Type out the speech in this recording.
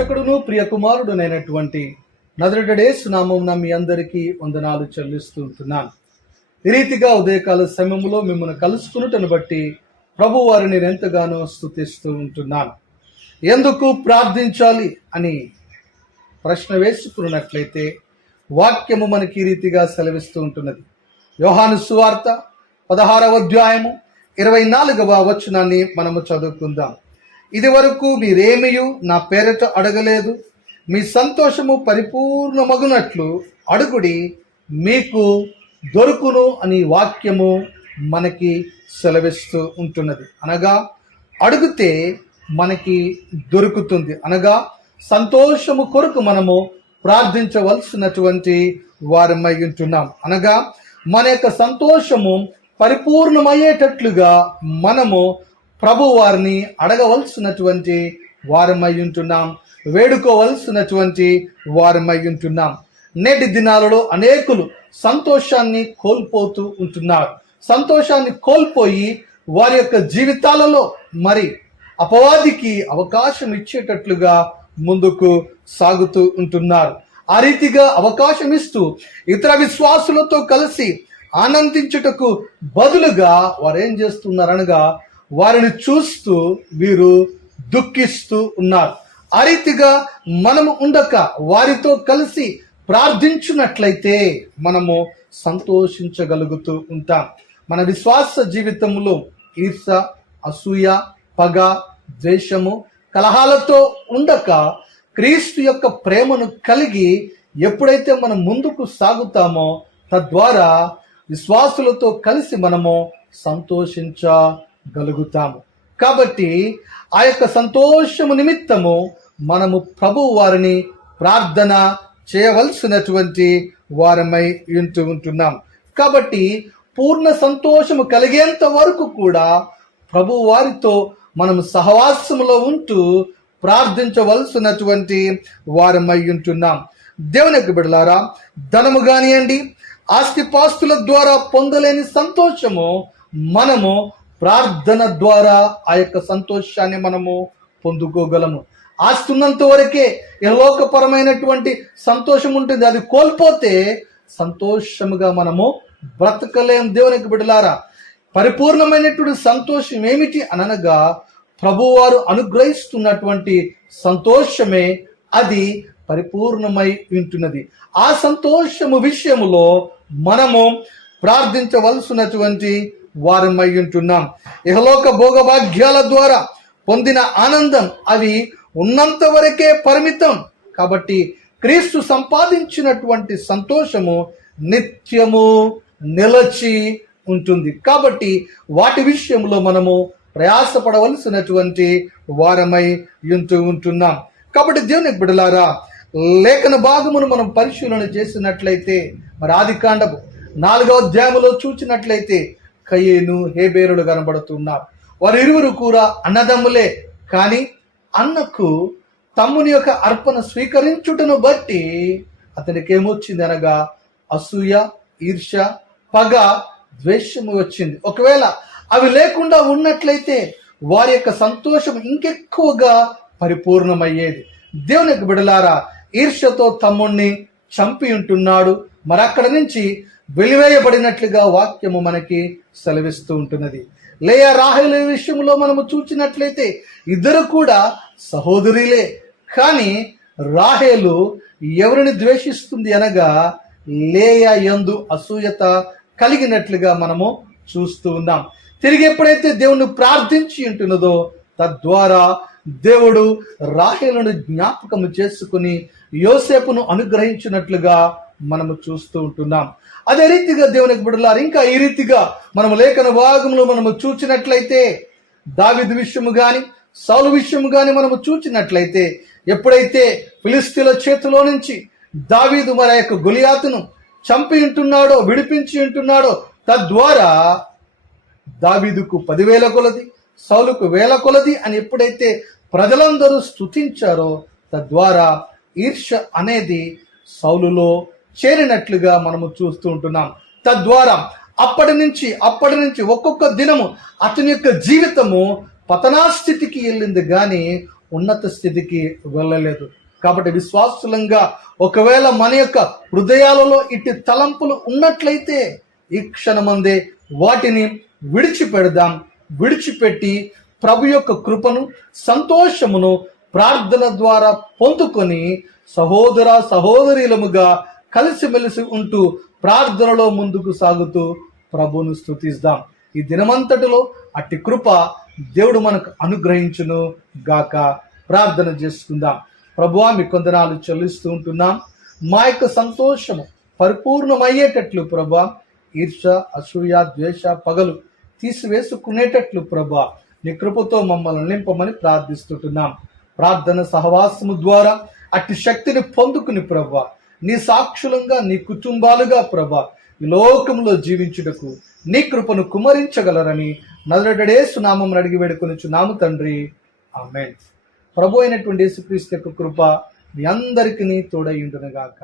రక్షకుడును ప్రియ కుమారుడునైనటువంటి నదుడేసు నామం మీ అందరికీ వందనాలు చెల్లిస్తూ ఉంటున్నాను ఈ రీతిగా ఉదయకాల సమయంలో మిమ్మల్ని కలుసుకున్నటను బట్టి ప్రభు వారిని నేను ఎంతగానో స్థుతిస్తూ ఉంటున్నాను. ఎందుకు ప్రార్థించాలి అని ప్రశ్న వేసుకున్నట్లయితే వాక్యము మనకి ఈ రీతిగా సెలవిస్తూ ఉంటున్నది. యోహాను సువార్త పదహారవ అధ్యాయము ఇరవై నాలుగవ వచనాన్ని మనము చదువుకుందాం. ఇదివరకు మీరేమియు నా పేరట అడగలేదు. మీ సంతోషము పరిపూర్ణమగునట్లు అడుగుడి మీకు దొరుకును అని వాక్యము మనకి సెలవిస్తూ ఉంటున్నది. అనగా అడిగితే మనకి దొరుకుతుంది. అనగా సంతోషము కొరకు మనము ప్రార్థించవలసినటువంటి వారమై ఉంటున్నాం. అనగా మన యొక్క సంతోషము పరిపూర్ణమయ్యేటట్లుగా మనము ప్రభు వారిని అడగవలసినటువంటి వారమై ఉంటున్నాం. వేడుకోవలసినటువంటి వారమై ఉంటున్నాం. నేటి దినాలలో అనేకులు సంతోషాన్ని కోల్పోతూ ఉంటున్నారు. సంతోషాన్ని కోల్పోయి వారి యొక్క జీవితాలలో మరి అపవాదికి అవకాశం ఇచ్చేటట్లుగా ముందుకు సాగుతూ ఉంటున్నారు. ఆ రీతిగా అవకాశం ఇస్తూ ఇతర విశ్వాసులతో కలిసి ఆనందించుటకు బదులుగా వారు ఏం చేస్తున్నారనగా వారిని చూస్తూ వీరు దుఃఖిస్తూ ఉన్నారు. ఆ రీతిగా మనము ఉండక వారితో కలిసి ప్రార్థించున్నట్లయితే మనము సంతోషించగలుగుతూ ఉంటాం. మన విశ్వాస జీవితంలో ఈర్ష అసూయ పగ ద్వేషము కలహాలతో ఉండక క్రీస్తు యొక్క ప్రేమను కలిగి ఎప్పుడైతే మనం ముందుకు సాగుతామో తద్వారా విశ్వాసులతో కలిసి మనము సంతోషించ గలుగుతాము. కాబట్టి ఆ యొక్క సంతోషము నిమిత్తము మనము ప్రభు వారిని ప్రార్థన చేయవలసినటువంటి వారమై ఉంటూ ఉంటున్నాం. కాబట్టి పూర్ణ సంతోషము కలిగేంత వరకు కూడా ప్రభు వారితో మనం సహవాసములో ఉంటూ ప్రార్థించవలసినటువంటి వారమై ఉంటున్నాం. దేవుని యొక్క బిడలారా ధనము కానివ్వండి ఆస్తిపాస్తుల ద్వారా పొందలేని సంతోషము మనము ప్రార్థన ద్వారా ఆ యొక్క సంతోషాన్ని మనము పొందుకోగలము. ఆస్తున్నంత వరకే లోకపరమైనటువంటి సంతోషం ఉంటుంది. అది కోల్పోతే సంతోషముగా మనము బ్రతకలేం. దేవునికి బిడలారా పరిపూర్ణమైనటువంటి సంతోషం ఏమిటి అనగా ప్రభువారు అనుగ్రహిస్తున్నటువంటి సంతోషమే అది పరిపూర్ణమై ఉంటున్నది. ఆ సంతోషము విషయములో మనము ప్రార్థించవలసినటువంటి వారమై ఉంటున్నాం ఇహలోక భోగభాగ్యాల ద్వారా పొందిన ఆనందం అవి ఉన్నంత వరకే పరిమితం. కాబట్టి క్రీస్తు సంపాదించినటువంటి సంతోషము నిత్యము నిలచి ఉంటుంది. కాబట్టి వాటి విషయంలో మనము ప్రయాసపడవలసినటువంటి వారమై ఉంటూ ఉంటున్నాం. కాబట్టి దేవుని బిడలారా లేఖన భాగమును మనం పరిశీలన చేసినట్లయితే మరి ఆది కాండము నాలుగవ అధ్యాయంలో చూచినట్లయితే కయ్యేను హేబేరులు కనబడుతున్నారు. వారు ఇరువురు కూడా అన్నదమ్ములే. కానీ అన్నకు తమ్ముని యొక్క అర్పణ స్వీకరించుటను బట్టి అతనికి ఏమొచ్చింది అనగా అసూయ ఈర్ష పగ ద్వేషము వచ్చింది. ఒకవేళ అవి లేకుండా ఉన్నట్లయితే వారి యొక్క సంతోషం ఇంకెక్కువగా పరిపూర్ణమయ్యేది. దేవునికి బిడలారా ఈర్ష్యతో తమ్ముణ్ణి చంపి ఉంటున్నాడు మరి అక్కడ నుంచి వెలివేయబడినట్లుగా వాక్యము మనకి సెలవిస్తూ ఉంటున్నది. లేయా రాహుల విషయంలో మనము చూచినట్లయితే ఇద్దరు కూడా సహోదరులే. కానీ రాహేలు ఎవరిని ద్వేషిస్తుంది అనగా లేయ యందు అసూయత కలిగినట్లుగా మనము చూస్తూ ఉన్నాం. తిరిగి ఎప్పుడైతే దేవుణ్ణి ప్రార్థించి ఉంటున్నదో తద్వారా దేవుడు రాహేలను జ్ఞాపకము చేసుకుని యోసేపును అనుగ్రహించినట్లుగా మనము చూస్తూ ఉంటున్నాం. అదే రీతిగా దేవునికి బిడలారు ఇంకా ఈ రీతిగా మనము లేఖన భాగంలో మనము చూచినట్లయితే దావిది విషయము కానీ సౌలు విషయము కానీ మనము చూచినట్లయితే ఎప్పుడైతే ఫిలిస్తీన్ల చేతిలో నుంచి దావీదు మన యొక్క గులియాతును చంపి ఉంటున్నాడో విడిపించి ఉంటున్నాడో తద్వారా దావీదుకు పదివేల కొలది సౌలుకు వేల కొలది అని ఎప్పుడైతే ప్రజలందరూ స్తుతించారో తద్వారా ఈర్ష అనేది సౌలులో చేరినట్లుగా మనము చూస్తూ ఉంటున్నాం. తద్వారా అప్పటి నుంచి అప్పటి నుంచి ఒక్కొక్క దినము అతని యొక్క జీవితము పతనాస్థితికి వెళ్ళింది కానీ ఉన్నత స్థితికి వెళ్ళలేదు. కాబట్టి విశ్వాసులంగా ఒకవేళ మన యొక్క హృదయాలలో ఇట్టి తలంపులు ఉన్నట్లయితే ఈ క్షణమందే వాటిని విడిచిపెడదాం. విడిచిపెట్టి ప్రభు యొక్క కృపను సంతోషమును ప్రార్థన ద్వారా పొందుకొని సహోదర సహోదరులముగా కలిసిమెలిసి ఉంటూ ప్రార్థనలో ముందుకు సాగుతూ ప్రభును స్థుతిస్తాం ఈ దినమంతటిలో అట్టి కృప దేవుడు మనకు అనుగ్రహించును గాక. ప్రార్థన చేసుకుందాం. ప్రభువా మీ కొందనాలు చెల్లిస్తూ ఉంటున్నాం. మా యొక్క సంతోషము పరిపూర్ణమయ్యేటట్లు ప్రభా ఈర్ష అసూయ ద్వేష పగలు తీసివేసుకునేటట్లు ప్రభా నీ కృపతో మమ్మల్ని నింపమని ప్రార్థిస్తుంటున్నాం. ప్రార్థన సహవాసము ద్వారా అట్టి శక్తిని పొందుకుని ప్రభా నీ సాక్షులంగా నీ కుటుంబాలుగా ప్రభ లోకంలో జీవించుటకు నీ కృపను కుమరించగలరని నదరడేసు సునామం అడిగి వేడుకొనిచున్నాము తండ్రి. ఆమె ప్రభు అయినటువంటి యేసుక్రీస్తు యొక్క కృప మీ అందరికీ తోడయుండునుగాక